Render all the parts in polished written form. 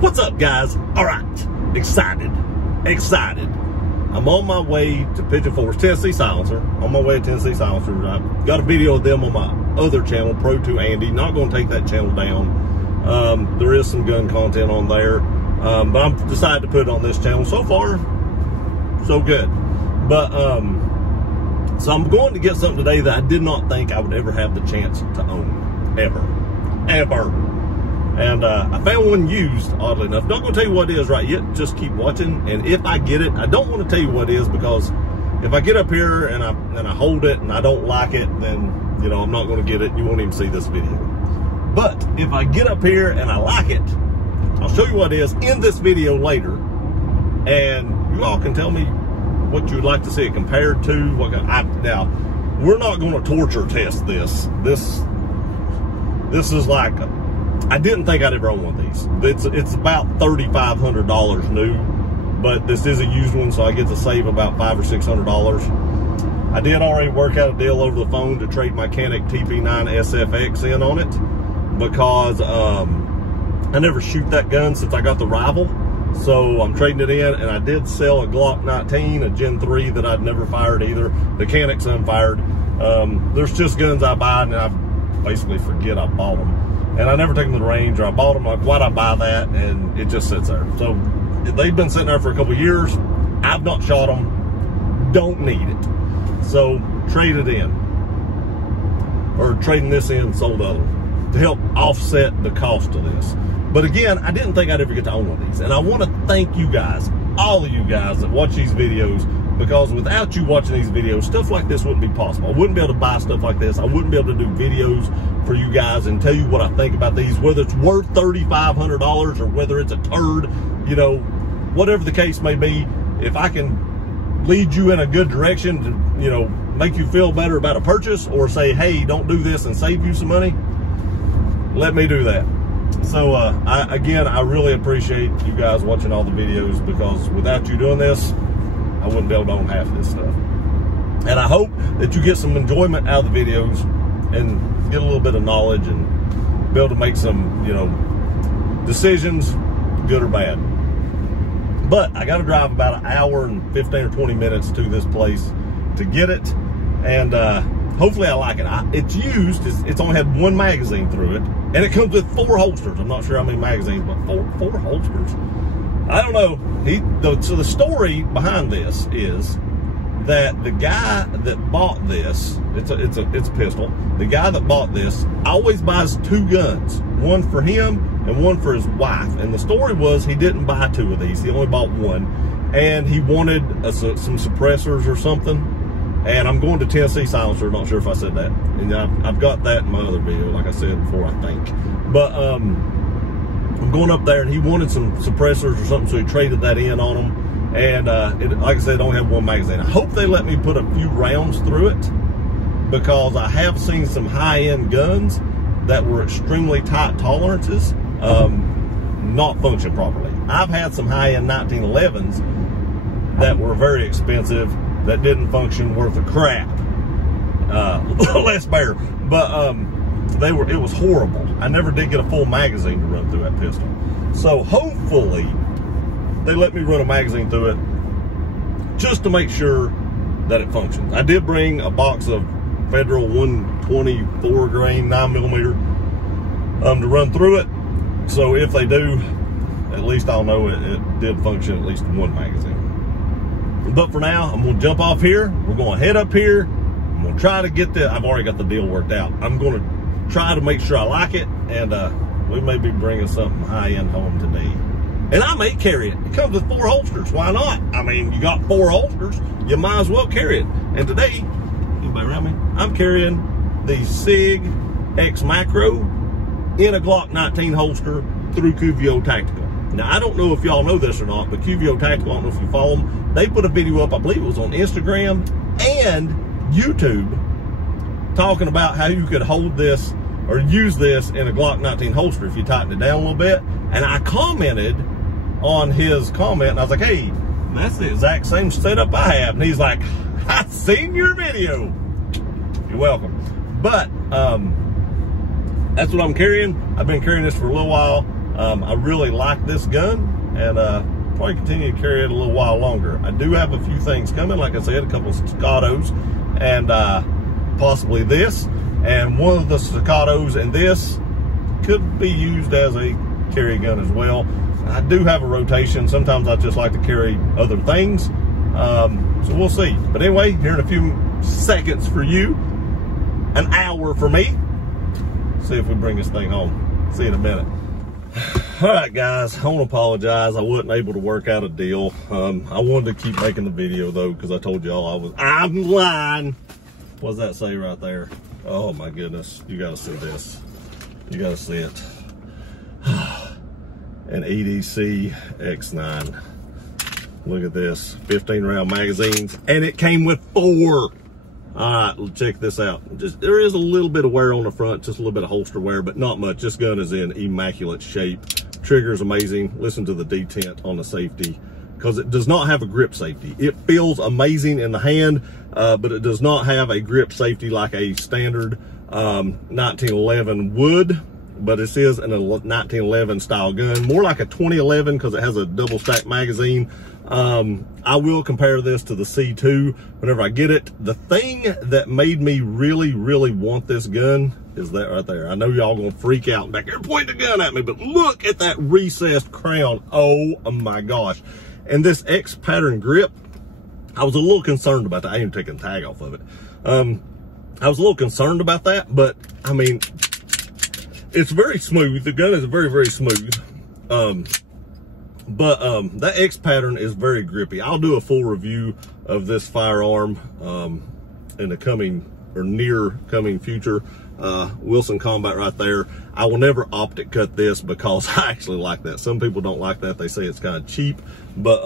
What's up, guys? All right, excited. I'm on my way to Pigeon Forge, Tennessee Silencer. On my way to Tennessee Silencer. I've got a video of them on my other channel, Pro 2 Andy. Not going to take that channel down. There is some gun content on there, but I'm decided to put it on this channel. So far, so good. But so I'm going to get something today that I did not think I would ever have the chance to own, ever. And I found one used, oddly enough. Not going to tell you what it is right yet. Just keep watching. And if I get it, I don't want to tell you what it is, because if I get up here and I hold it and I don't like it, then, you know, I'm not going to get it. You won't even see this video. But if I get up here and I like it, I'll show you what it is in this video later. And you all can tell me what you would like to see it compared to. Now, we're not going to torture test this. This is like, I didn't think I'd ever own one of these. It's about $3,500 new, but this is a used one, so I get to save about $500 or $600. I did already work out a deal over the phone to trade my Canik TP9 SFX in on it, because I never shoot that gun since I got the Rival. So I'm trading it in, and I did sell a Glock 19, a Gen 3 that I'd never fired either. The Canik's unfired. There's just guns I buy and I basically forget I bought them. And I never take them to the range, or I bought them, like, why'd I buy that? And it just sits there. So they've been sitting there for a couple of years. I've not shot them. Don't need it. So trade it in. Or trading this in, sold the other one, to help offset the cost of this. But again, I didn't think I'd ever get to own one of these. And I want to thank you guys, all of you guys that watch these videos, because without you watching these videos, stuff like this wouldn't be possible. I wouldn't be able to buy stuff like this. I wouldn't be able to do videos for you guys and tell you what I think about these, whether it's worth $3,500 or whether it's a turd, you know, whatever the case may be. If I can lead you in a good direction to, you know, make you feel better about a purchase, or say, hey, don't do this and save you some money, let me do that. So again, I really appreciate you guys watching all the videos, because without you doing this, I wouldn't be able to own half of this stuff. And I hope that you get some enjoyment out of the videos and get a little bit of knowledge and be able to make some, you know, decisions, good or bad. But I got to drive about an hour and 15 or 20 minutes to this place to get it. And hopefully I like it. It's used. It's only had one magazine through it. And it comes with 4 holsters. I'm not sure how many magazines, but four holsters. I don't know. So the story behind this is that the guy that bought this, it's a pistol. The guy that bought this always buys 2 guns, one for him and one for his wife. And the story was he didn't buy 2 of these. He only bought one, and he wanted some suppressors or something. And I'm going to Tennessee Silencer. Not sure if I said that. And I've got that in my other video, like I said before, I think. But I'm going up there, and he wanted some suppressors or something, so he traded that in on them. And like I said, it only had 1 magazine. I hope they let me put a few rounds through it, because I have seen some high-end guns that were extremely tight tolerances not function properly. I've had some high-end 1911s that were very expensive that didn't function worth a crap. Less bear. But it was horrible. I never did get a full magazine to run through that pistol. So hopefully they let me run a magazine through it, just to make sure that it functions. I did bring a box of Federal 124 grain 9mm to run through it. So if they do, at least I'll know it did function at least 1 magazine. But for now, I'm going to jump off here. We're going to head up here. I'm going to try to get I've already got the deal worked out. I'm going to try to make sure I like it, and we may be bringing something high-end home today. And I may carry it. It comes with 4 holsters. Why not? I mean, you got 4 holsters, you might as well carry it. And today, anybody around me? I'm carrying the SIG X Macro in a Glock 19 holster through QVO Tactical. Now, I don't know if y'all know this or not, but QVO Tactical, I don't know if you follow them, they put a video up, I believe it was on Instagram and YouTube, talking about how you could hold this or use this in a Glock 19 holster if you tighten it down a little bit. And I commented on his comment, and I was like, hey, that's the exact same setup I have. And he's like, I've seen your video. You're welcome. But that's what I'm carrying. I've been carrying this for a little while. I really like this gun, and probably continue to carry it a little while longer. I do have a few things coming, like I said, a couple of staccatos, and possibly this. And one of the staccatos and this could be used as a carry gun as well. I do have a rotation. Sometimes I just like to carry other things. So we'll see. But anyway, here in a few seconds for you, an hour for me. See if we bring this thing home. See you in a minute. All right, guys, I want to apologize. I wasn't able to work out a deal. I wanted to keep making the video though, because I told y'all I'm lying. What does that say right there? Oh my goodness, you gotta see this. You gotta see it. An EDC X9. Look at this, 15 round magazines, and it came with 4. All right, check this out. There is a little bit of wear on the front, just a little bit of holster wear, but not much. This gun is in immaculate shape. Trigger is amazing. Listen to the detent on the safety, because it does not have a grip safety. It feels amazing in the hand, but it does not have a grip safety like a standard 1911 would. But this is an 1911 style gun, more like a 2011 because it has a double stack magazine. I will compare this to the C2 whenever I get it. The thing that made me really, really want this gun is that right there. I know y'all gonna freak out back there, point the gun at me, but look at that recessed crown. Oh my gosh. And this X pattern grip, I was a little concerned about that. I ain't taking the tag off of it. I was a little concerned about that, but I mean, it's very smooth. The gun is very, very smooth. That X pattern is very grippy. I'll do a full review of this firearm in the coming or near coming future. Wilson Combat right there. I will never optic cut this because I actually like that. Some people don't like that. They say it's kind of cheap, but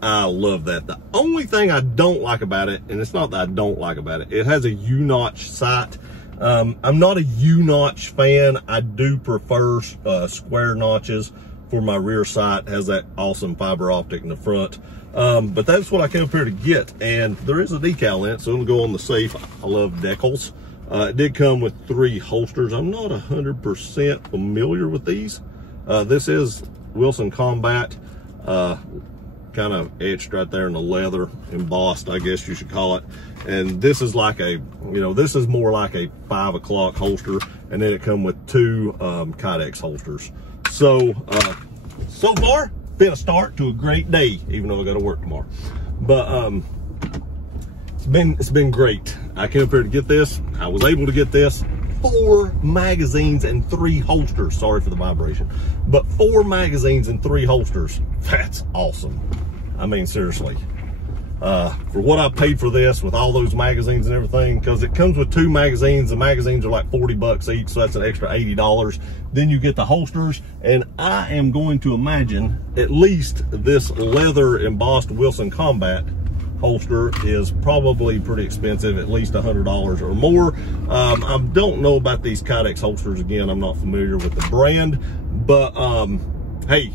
I love that. The only thing I don't like about it, and it's not that I don't like about it, it has a U-notch sight. I'm not a U-notch fan. I do prefer square notches for my rear sight. It has that awesome fiber optic in the front. But that's what I came up here to get. And there is a decal in it, so it'll go on the safe. I love decals. It did come with 3 holsters. I'm not 100% familiar with these. This is Wilson Combat, kind of etched right there in the leather, embossed, I guess you should call it. And this is like a, this is more like a 5 o'clock holster, and then it come with 2 Kydex holsters. So, so far, been a start to a great day, even though I got to work tomorrow. But it's been great. I came up here to get this. I was able to get this. 4 magazines and 3 holsters. Sorry for the vibration, but 4 magazines and 3 holsters. That's awesome. I mean, seriously, for what I paid for this with all those magazines and everything, because it comes with 2 magazines. The magazines are like 40 bucks each, so that's an extra $80. Then you get the holsters, and I am going to imagine at least this leather embossed Wilson Combat holster is probably pretty expensive, at least $100 or more. I don't know about these Kydex holsters. Again, I'm not familiar with the brand, but hey,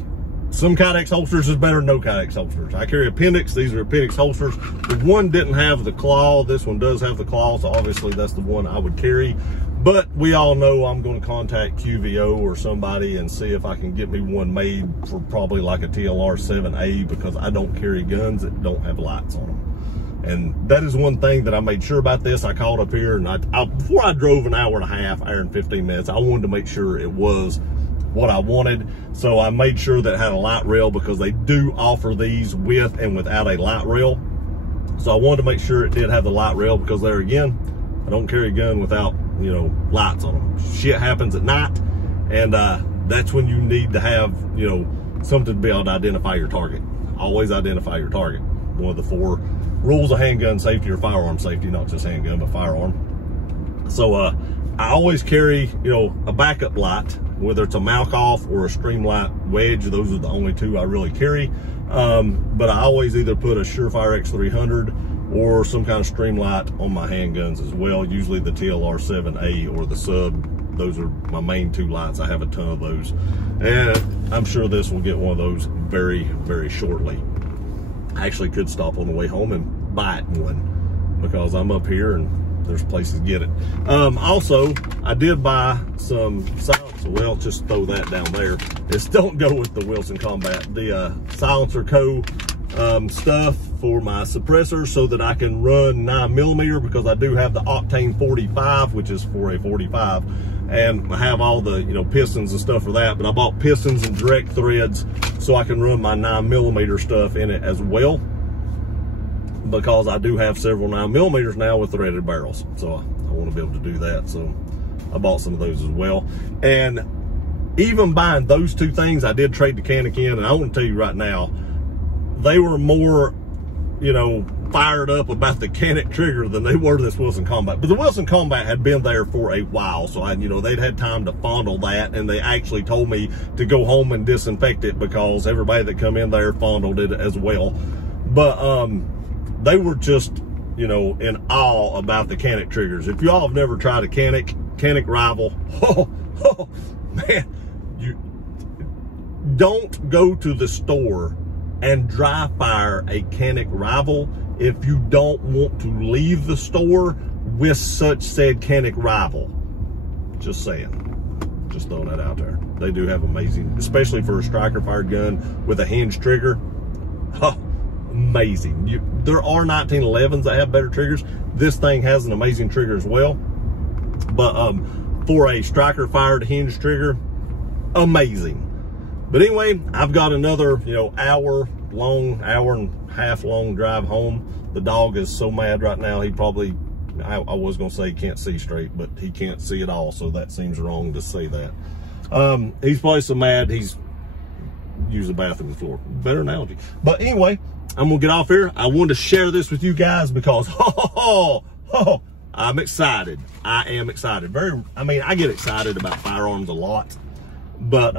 some Kydex holsters is better than no Kydex holsters. I carry Appendix. These are Appendix holsters. The one didn't have the claw. This one does have the claw, so obviously that's the one I would carry. But we all know I'm going to contact QVO or somebody and see if I can get me one made for probably like a TLR 7A, because I don't carry guns that don't have lights on them. And that is one thing that I made sure about this. I called up here, and before I drove an hour and a half, hour and 15 minutes, I wanted to make sure it was what I wanted. So I made sure that it had a light rail, because they do offer these with and without a light rail. So I wanted to make sure it did have the light rail, because there again, I don't carry a gun without, lights on them. Shit happens at night, and that's when you need to have, something to be able to identify your target. Always identify your target. One of the 4 rules of handgun safety or firearm safety, not just handgun, but firearm. So I always carry, a backup light, whether it's a Malkoff or a Streamlight Wedge. Those are the only 2 I really carry. But I always either put a Surefire X300 or some kind of Streamlight on my handguns as well. Usually the TLR 7A or the Sub. Those are my main 2 lights. I have a ton of those. And I'm sure this will get one of those very, very shortly. I actually could stop on the way home and buy one, because I'm up here and there's places to get it. Also, I did buy some silencer. Well, just throw that down there. It's don't go with the Wilson Combat. The Silencer Co. Stuff for my suppressor so that I can run 9mm, because I do have the Octane 45, which is for a 45, and I have all the, you know, pistons and stuff for that. But I bought pistons and direct threads so I can run my 9mm stuff in it as well, because I do have several 9mm now with threaded barrels, so I want to be able to do that. So I bought some of those as well. And even buying those two things, I did trade the Canik in, and I want to tell you right now, they were more, you know, fired up about the Canik trigger than they were this Wilson Combat. But the Wilson Combat had been there for a while, so you know, they'd had time to fondle that, and they actually told me to go home and disinfect it because everybody that come in there fondled it as well. But they were just, you know, in awe about the Canik triggers. If y'all have never tried a Canik Rival, oh man, you don't go to the store and dry fire a Canik Rival if you don't want to leave the store with such said Canik Rival. Just saying. Just throwing that out there. They do have amazing, especially for a striker fired gun with a hinge trigger. Oh, amazing. There are 1911s that have better triggers. This thing has an amazing trigger as well. But for a striker fired hinge trigger, amazing. But anyway, I've got another, you know, hour and a half long drive home. The dog is so mad right now. He probably, I was gonna say he can't see straight, but he can't see at all. So that seems wrong to say that. He's probably so mad he's used the bathroom floor. Better analogy. But anyway, I'm gonna get off here. I wanted to share this with you guys because I'm excited. I am excited. I mean, I get excited about firearms a lot, but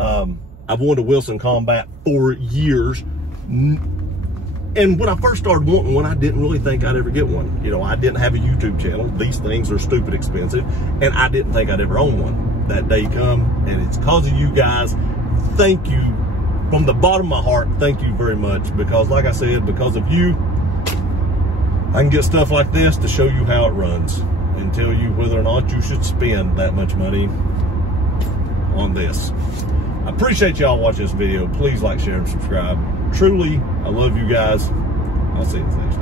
I've wanted a Wilson Combat for years. And when I first started wanting one, I didn't really think I'd ever get one. You know, I didn't have a YouTube channel. These things are stupid expensive, and I didn't think I'd ever own one. That day come, and it's because of you guys. Thank you. From the bottom of my heart, thank you very much, because like I said, because of you, I can get stuff like this to show you how it runs and tell you whether or not you should spend that much money on this. I appreciate y'all watching this video. Please like, share, and subscribe. Truly, I love you guys. I'll see you next time.